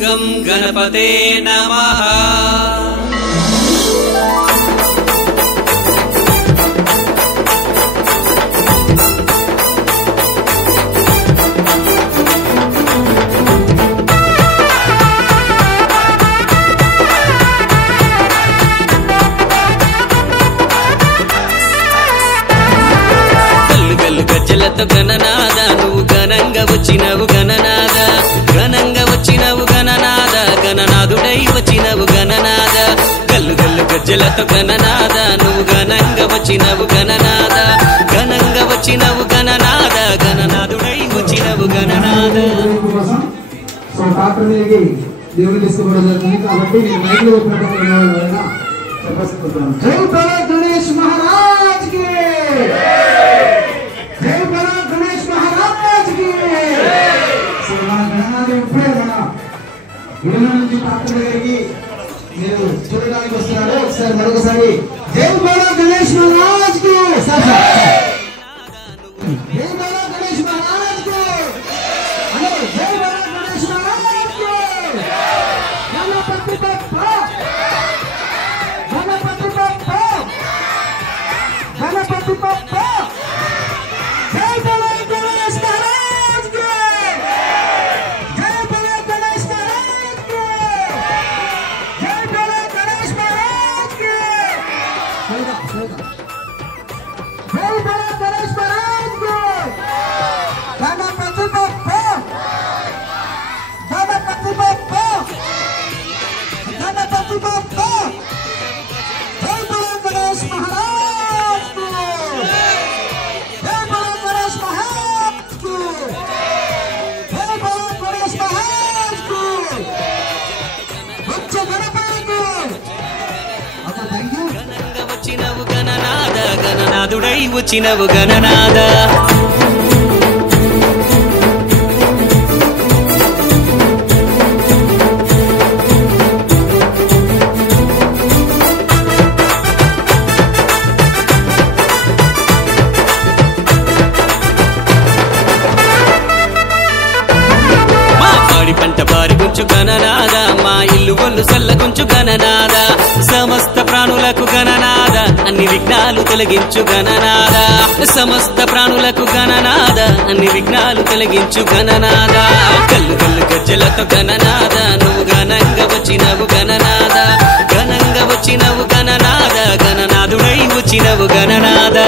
గం గణపతే నమః। గజ్జలతో గణనాద నువ్వు ఘనంగా వచ్చినవు గణనాద, ఘనంగా వచ్చినవు గణనాద, గణనాథుడై వచ్చినవు గణనాద। గల్లు గల్లు గజ్జలతో గణనాద నువ్వు ఘనంగా వచ్చినవు గణనాద, ఘనంగా వచ్చినవు గణనాద, గణనాథుడై వచ్చినవు గణనాద। దేవుని తీసుకోవడం జరుగుతుంది కాబట్టి నేను మైక్లో జై బలో గణేష్ మహారాజ్ కి, జై బలో గణేష్ మహారాజ్ కి। ఇప్పుడే మన ఇళ్ళ నుంచి పాత్ర దగ్గరికి మీరు చూడడానికి వస్తున్నారు, ఒకసారి మరొకసారి జై బలో గణేష్ మహారాజ్ కి, జై బలో గణేష్ మహారాజ్ కి, జై బలో గణేష్ మహారాజ్ కి। గణపతి బప్పా, గణపతి బప్పా, గణపతి బప్పా, జై బలో గణేష్ మహారాజ్ కి, జై బలో గణేష్ మహారాజ్ కి, జై బలో గణేష్ మహారాజ్ కి, జై బలో గణేష్ మహారాజ్ కి। గణపతి బప్పా, గణపతి బప్పా, గణపతి బప్పా, జై బలో గణేష్ మహారాజ్ కి, జై బలో గణేష్ మహారాజ్ కి, జై బలో గణేష్ మహారాజ్ కి। వచ్చే గణపతికి ఘనంగా వచ్చినవు గణనాద, గణనాథుడై వచ్చినవు గణనాద। మా పాడి పంట బారి గుంచు గణనాద, మా ఇల్లు ఒళ్ళు సల్ల గుంచు గణనాద, సమస్త ప్రాణులకు గణనాద, అన్ని విఘ్నాలు తొలగించు గణనాద, సమస్త ప్రాణులకు గణనాద, అన్ని విఘ్నాలు తొలగించు గణనాద। కల్లు కల్లు గజ్జలతో గణనాద నువ్వు ఘనంగా వచ్చినవు గణనాద, ఘనంగా వచ్చినవు గణనాద, గణనాథుడై వచ్చినవు గణనాద।